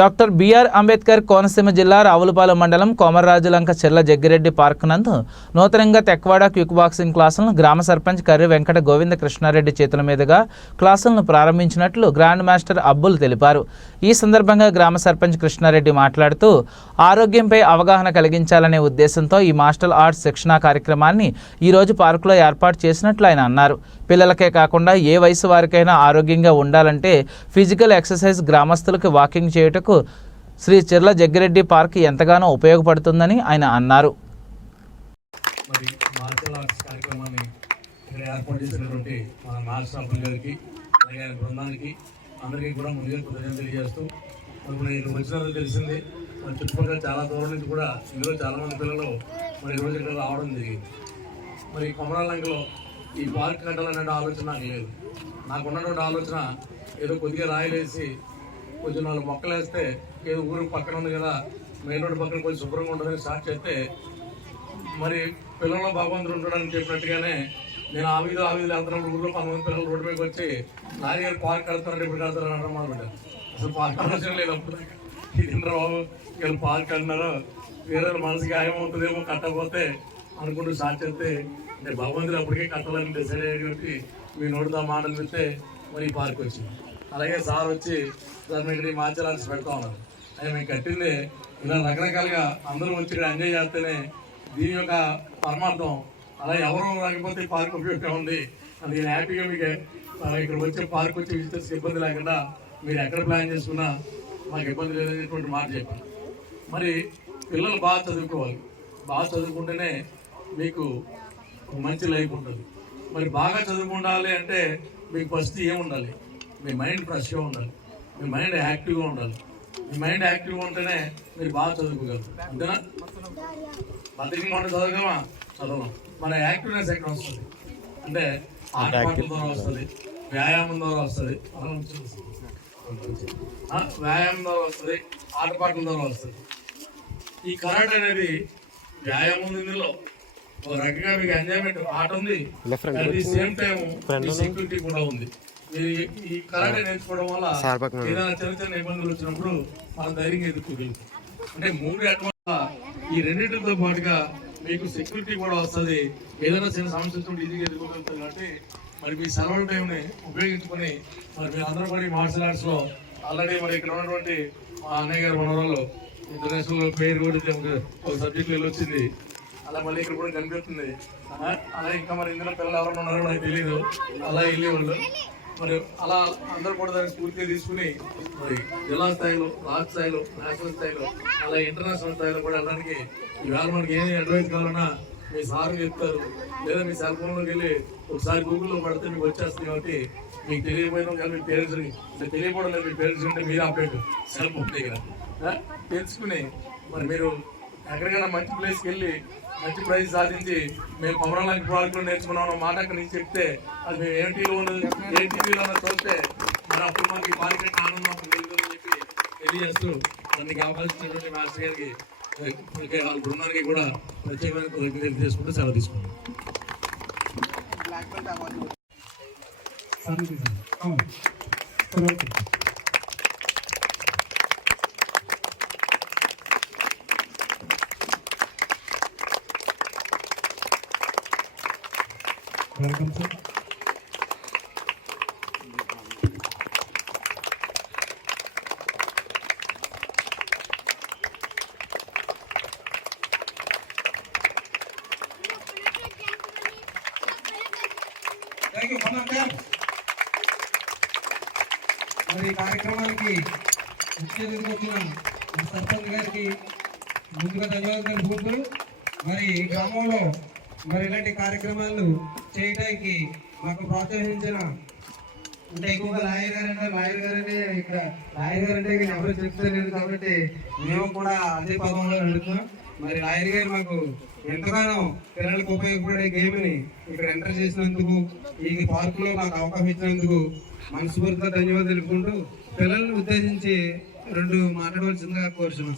Doctor BR Ambedkar Konaseema జిల్లా రావులపాలెం మండలం కోమర్రాజులంక చెర్ల జగ్గిరెడ్డి పార్క్ నందు నూతనంగా తెక్వాడ క్విక్ బాక్సింగ్ క్లాసులను గ్రామ సర్పంచ్ కర్రి వెంకట గోవింద కృష్ణారెడ్డి చేతుల మీదుగా క్లాసులను ప్రారంభించినట్లు గ్రాండ్ మాస్టర్ అబ్బుల్ తెలిపారు. ఈ సందర్భంగా గ్రామ సర్పంచ్ కృష్ణారెడ్డి మాట్లాడుతూ ఆరోగ్యంపై అవగాహన కలిగించాలనే ఉద్దేశంతో ఈ మార్షల్ ఆర్ట్స్ శిక్షణా కార్యక్రమాన్ని ఈరోజు పార్కులో ఏర్పాటు చేసినట్లు ఆయన అన్నారు. పిల్లలకే కాకుండా ఏ వయసు వారికైనా ఆరోగ్యంగా ఉండాలంటే ఫిజికల్ ఎక్సర్సైజ్ గ్రామస్తులకు వాకింగ్ చేయుటకు శ్రీ చెర్ల జగ్గిరెడ్డి పార్క్ ఎంతగానో ఉపయోగపడుతుందని ఆయన అన్నారు. మరి మార్షల్ ఆర్ట్స్ కార్యక్రమాన్ని ఇక్కడ ఏర్పాటు చేసినటువంటి మన మాస్టర్ అబ్బుల్ గారికి అలాగే బృందానికి అందరికీ కూడా ముందుగా కృతజ్ఞతలు తెలియజేస్తూ ఇప్పుడు ఇక్కడ వచ్చినది తెలిసింది. మన చుట్టుపక్కల చాలా దూరం నుంచి కూడా ఇందులో చాలామంది పిల్లలు మరి ఈరోజు ఇక్కడ రావడం జరిగింది. మరి కొమరాలంకలో ఈ పార్క్ కట్టాలనే ఆలోచన నాకు లేదు. నాకు ఉన్నటువంటి ఆలోచన ఏదో కొద్దిగా రాయలేసి కొంచెం 4 మొక్కలు వేస్తే ఏదో ఊరు పక్కన ఉంది కదా, మెయిన్ రోడ్డు పక్కన కొంచెం శుభ్రంగా ఉంటుందని స్టార్ట్ చేస్తే మరి పిల్లల్లో భగవంతుడు ఉంటాడని చెప్పినట్టుగానే నేను ఆ వీధిలో వెళ్తున్నప్పుడు ఊళ్ళో 10 పిల్లలు రోడ్డు మీదకి వచ్చి నాని గారు పార్క్ కడతారంటే ఇప్పుడు కడతారని అనడం మొదలుపెట్టారు. అసలు పార్క్ ఆలోచన లేదు. అప్పుడు బాబు వీళ్ళు పార్క్ అంటున్నారో వేరే మనసుకి గాయం అవుతుందేమో కట్టకపోతే అనుకుంటూ స్టార్ట్ చేస్తే అంటే భగవంతుడు అప్పటికే కట్టాలని డిసైడ్ అయ్యేటువంటి మీ నోటితో మాటలు పెడితే మరి ఈ పార్క్ వచ్చింది. అలాగే సార్ వచ్చి సార్ మేము ఇక్కడ మార్షల్ ఆర్ట్స్ పెడతా ఉన్నారు. అది మేము కట్టిందే ఇలా రకరకాలుగా అందరూ వచ్చి ఇక్కడ ఎంజాయ్ చేస్తేనే దీని యొక్క పరమార్థం. అలా ఎవరు రాకపోతే ఈ పార్క్ ఉపయోగం ఉంది. నేను హ్యాపీగా మీకు ఇక్కడ వచ్చే పార్క్ వచ్చి విజిటర్స్ ఇబ్బంది లేకుండా మీరు ఎక్కడ ప్లాన్ చేసుకున్నా మాకు ఇబ్బంది లేదనేటువంటి మాట చెప్పాను. మరి పిల్లలు బాగా చదువుకోవాలి. బాగా చదువుకుంటేనే మీకు మంచి లైఫ్ ఉంటుంది. మరి బాగా చదువుకుండాలి అంటే మీకు ఫస్ట్ ఏముండాలి? మీ మైండ్ ఫ్రెష్గా ఉండాలి, మీ మైండ్ యాక్టివ్గా ఉండాలి. మీ మైండ్ యాక్టివ్గా ఉంటేనే మీరు బాగా చదువుకోగలరు. అంతేనా? బతికి మాట చదవగలమా? చదవం. మన యాక్టివ్నెస్ ఎక్కడ వస్తుంది అంటే ఆటపాటల ద్వారా వస్తుంది, వ్యాయామం ద్వారా వస్తుంది, వ్యాయామం ద్వారా వస్తుంది, ఆటపాటల ద్వారా వస్తుంది. ఈ కరాటే అనేది వ్యాయామం ఉంది, ఇందులో ఒక రకంగా మీకు ఎంజాయ్మెంట్ ఆట ఉంది, at the same time security కూడా ఉంది. ఈ కరాటే నేర్చుకోవడం వల్ల ఏదైనా చిన్న ఇబ్బందులు వచ్చినప్పుడు మనం ధైర్యంగా ఎదుర్కోగలుగుతాం. అంటే 3 అట్లా ఈ రెండింటితో పాటుగా మీకు సెక్యూరిటీ కూడా వస్తుంది. ఏదైనా చిన్న సమస్య వచ్చినప్పుడు ఈజీగా ఎదుర్కోగలుగుతాం. కాబట్టి మరి మీ సెలవుల టైంని ఉపయోగించుకొని మరి మీరు అందరూ కూడా మార్షల్ ఆర్ట్స్ లో ఆల్రెడీ మరి ఇక్కడ ఉన్నటువంటి మా అన్నయ్య గారు మనవరాలు ఇంటర్నేషనల్ పేరు కూడా ఒక సబ్జెక్ట్ వెళ్ళొచ్చింది. అలా మళ్ళీ ఇక్కడ కూడా కనిపిస్తుంది. అలా ఇంకా మరి ఇందులో పిల్లలు ఎవరైనా ఉన్నారో నాకు తెలియదు. అలా వెళ్ళేవాళ్ళు మరి అలా అందరూ కూడా దాన్ని స్ఫూర్తిగా తీసుకుని మరి జిల్లా స్థాయిలో, రాష్ట్ర స్థాయిలో, నేషనల్ స్థాయిలో, అలా ఇంటర్నేషనల్ స్థాయిలో కూడా వెళ్ళడానికి ఇవాళ మనకి ఏమి అడ్వైస్ కావాలన్నా మీ సార్ చెప్తారు. లేదా మీ సెల్ ఫోన్లోకి వెళ్ళి ఒకసారి గూగుల్లో పడితే మీకు వచ్చేస్తుంది. కాబట్టి మీకు తెలియకపోయినా కానీ మీ పేరెంట్స్కి తెలియకపోవడం లేదు. మీ పేరెంట్స్ ఉంటే మీరు అప్డేట్ సెల్ ఫోన్ దగ్గర తెలుసుకుని మరి మీరు ఎక్కడికైనా మంచి ప్లేస్కి వెళ్ళి మంచి ప్రైజ్ సాధించి మేము కొమరాలంక పార్కులో నేర్చుకున్నాం మాట అక్కడ నుంచి చెప్తే అది మేము ఏ టీవీలో చూస్తే మరి అప్పుడు మనకి పార్క్ ఆనందం తెలుగుదని చెప్పి తెలియజేస్తూ దానికి అవకాశించినటువంటి మాస్టర్ గారికి వాళ్ళ బృందానికి కూడా ప్రత్యేకమైన కృతజ్ఞతలు చేసుకుంటూ సెలవు తీసుకున్నాం. Welcome sir. మరి ఈ కార్యక్రమానికి ముఖ్య అతిథిగా వచ్చిన సర్పంచ్ గారికి ముందుగా ధన్యవాదాలు తెలుపుకుంటూ మరి ఈ గ్రామంలో మరి ఇలాంటి కార్యక్రమాలు చేయడానికి మాకు ప్రోత్సహించిన అంటే ఎక్కువగా లాయర్ గారంటే ఇక్కడ లాయర్ గారు అంటే ఎవరు చెప్తలేదు కాబట్టి మేము కూడా అదే పదంలో నడుస్తున్నాం. మరి లాయర్ గారు మాకు ఎంతగానో పిల్లలకు ఉపయోగపడే గేమ్ని ఇక్కడ ఎంటర్ చేసినందుకు, ఈ పార్కులో మాకు అవకాశం ఇచ్చినందుకు మనస్ఫూర్తిగా ధన్యవాదాలు తెలుపుకుంటూ పిల్లల్ని ఉద్దేశించి 2 మాట్లాడవలసిందిగా కోరుచున్నాం.